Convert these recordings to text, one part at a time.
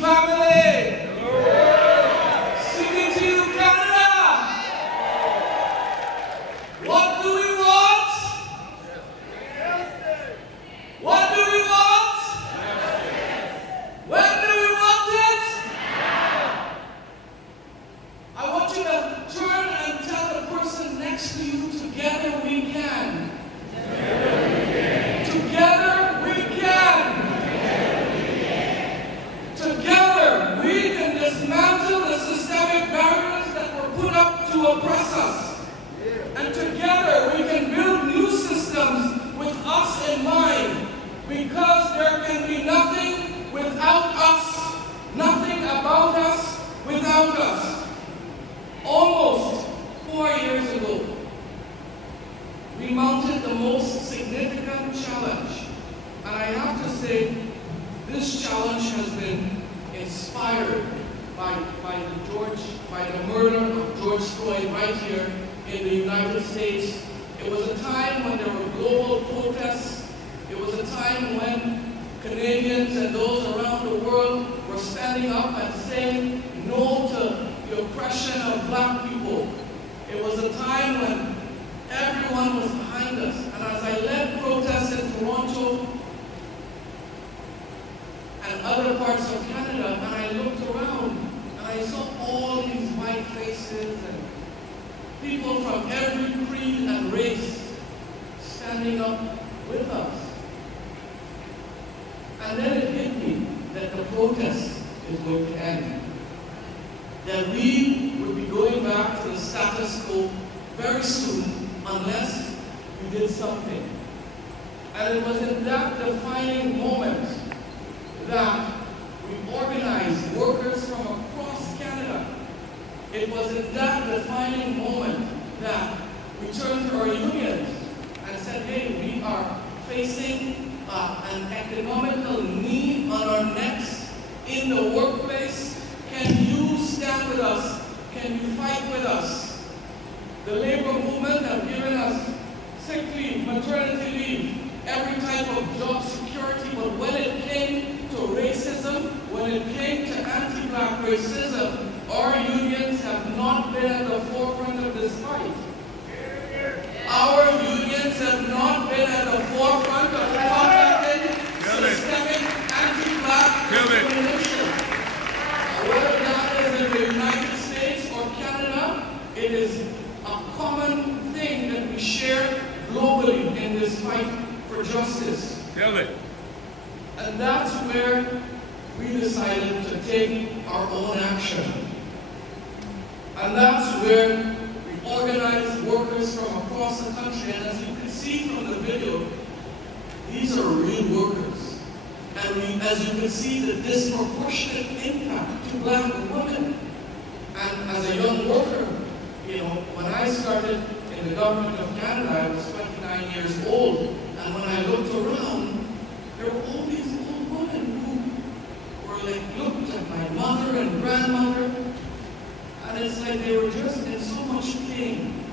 family. Speaking to you, Canada. What do we want? What do we want? When do we want it? I want you to turn and tell the person next to you, together we can. Together we can. Together we can dismantle the systemic barriers that were put up to oppress us. And together we can build new systems with us in mind, because there can be nothing without us, nothing about us without us. Almost 4 years ago, we mounted the most significant challenge. And I have to say, this challenge has been inspired by the murder of George Floyd right here in the United States. It was a time when there were global protests. It was a time when Canadians and those around the world were standing up and saying no to the oppression of black people. It was a time when everyone was behind us. And as I led protests in Toronto and other parts of Canada, and I looked around and I saw all these white faces and people from every creed and race standing up with us. And then it hit me that the protest is going to end. That we would be going back to the status quo very soon unless we did something. And it was in that defining moment that we organized workers from across Canada. It was in that defining moment that we turned to our unions and said, hey, we are facing an economical need on our necks in the workplace. Can you stand with us? Can you fight with us? The labor movement have given us sick leave, maternity leave, every type of job security, but when it came to racism, when it came to anti-black racism, our unions have not been at the forefront of this fight. Our unions have not been at the forefront of combating systemic anti-black discrimination. Whether that is in the United States or Canada, it is a common thing that we share globally in this fight for justice. And that's where we decided to take our own action. And that's where we organized workers from across the country. And as you can see from the video, these are real workers. And as you can see, the disproportionate impact to black women. And as a young worker, you know, when I started in the government of Canada, I was 29 years old. And when I looked around, there were all these old women who were like, looked at my mother and grandmother, and it's like they were just in so much pain.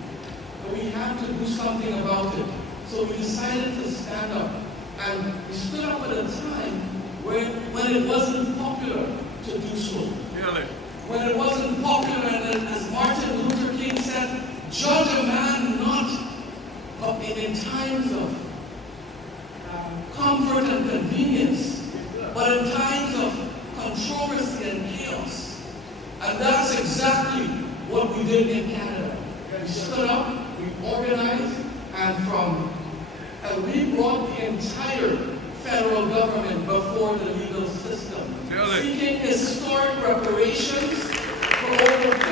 But we had to do something about it. So we decided to stand up. And we stood up at a time when it wasn't popular to do so. When it wasn't popular, and as Martin Luther King said, judge a man not in times of comfort and convenience, but in times of controversy and chaos. And that's exactly what we did in Canada. We stood up, we organized, and we brought the entire federal government before the legal system, seeking historic reparations for over 50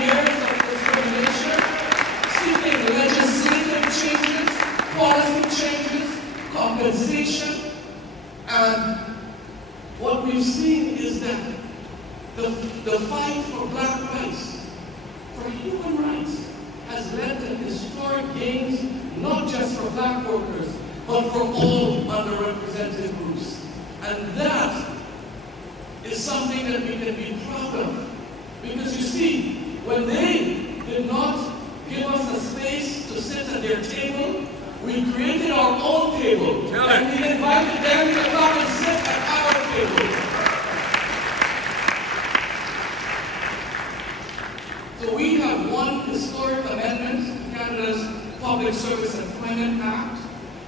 years of discrimination, seeking legislative changes, policy changes, compensation. And what we've seen is that the fight for black rights, for human rights, has led to historic gains, not just for black workers, but for all underrepresented groups. And that is something that we can be proud of. Because you see, when they did not give us a space to sit at their table, we created our own table. And we invited them to come and sit at our table. Public Service Employment Act,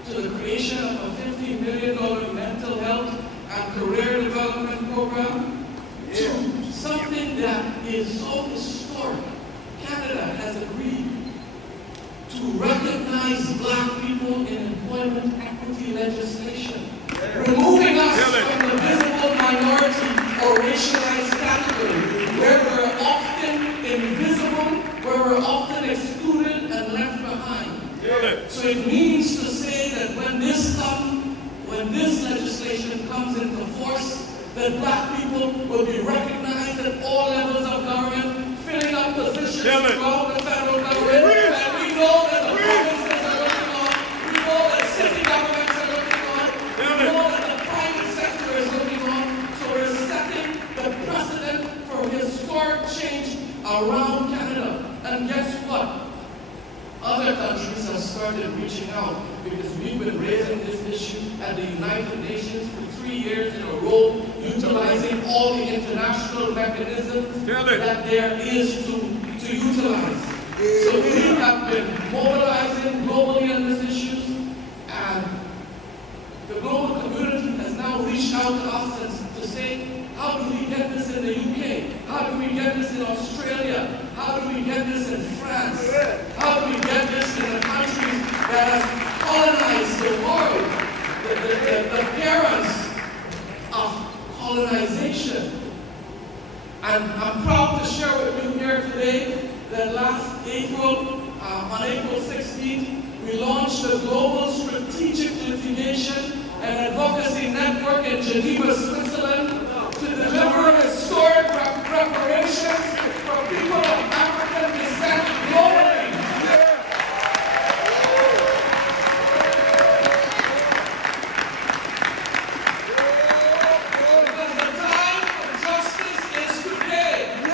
to the creation of a $50 million mental health and career development program, to something that is so historic. Canada has agreed to recognize black people in employment equity legislation, removing us from the visible minority or racialized category, where we're often invisible, where we're often excluded and left behind. So it means to say that when this legislation comes into force, that black people will be recognized at all levels of government, filling up positions throughout the federal government. And we know that the provinces are looking on, we know that city governments are looking on, we know that the private sector is looking on. So we're setting the precedent for historic change around Canada. And guess what? Other countries have started reaching out because we've been raising this issue at the United Nations for 3 years in a row, utilizing all the international mechanisms that there is to utilize. So we have been mobilizing globally on these issues, and the global community has now reached out to us to say, how do we get this in the UK? How do we get this in Australia? How do we get this in France? How do we get this in the countries that have colonized the world? The parents of colonization. And I'm proud to share with you here today that last April, on April 16th, we launched the Global Strategic Litigation and Advocacy Network in Geneva, Switzerland, to deliver historic reparations for people of African descent globally. Because the time for justice is today. The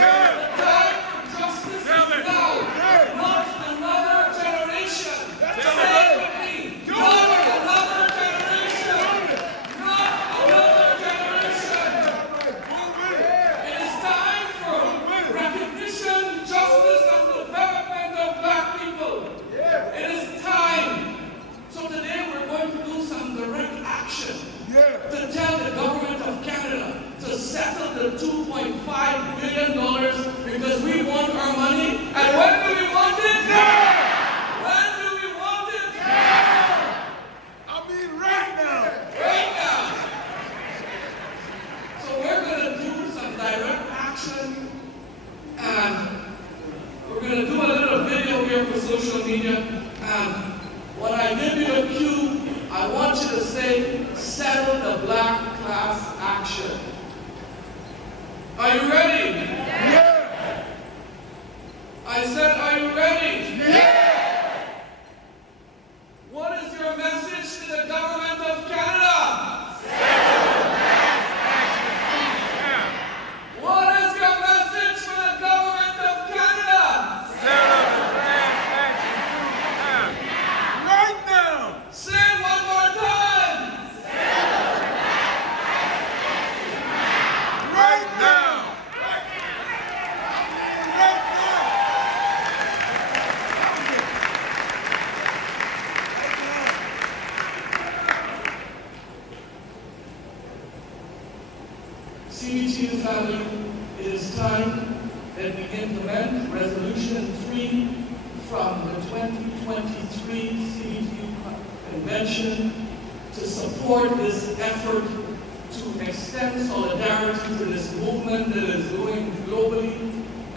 time for justice is now. Not another generation. Say it with me. Not another generation. Not another generation. It is time for recognition, justice, and development of black people. It is time. So today we're going to do some direct action to tell the government of Canada to settle the $2.5 billion because we want our money. And when do we want it? Now! When do we want it? Now! I mean right now! Right now! So we're going to do some direct action, and we're going to do a little video here for social media. And when I give you a cue, I want you to say, settle the black class action. Are you ready? Yeah. I said, are you ready? Yeah. What is your message to the government of Canada? Settle the black action. What is your message for the government of Canada? Settle the black action. Right now. Say it one more time. Settle the black action. Right now. CBTU family, it is time that we implement Resolution 3 from the 2023 CBTU Convention to support this effort to extend solidarity to this movement that is going globally.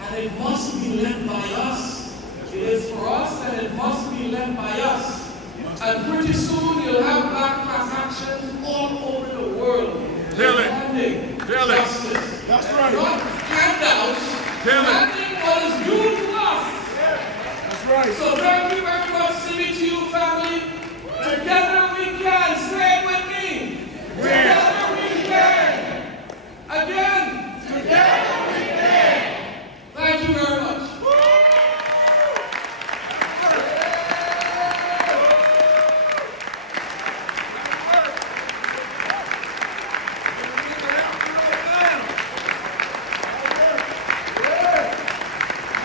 And it must be led by us. It is for us, and it must be led by us. And pretty soon you'll have black class actions all over the world. Demanding justice. That's right. Not handouts. Demanding what is due to us. That's right. So thank you very much, CBTU family. Together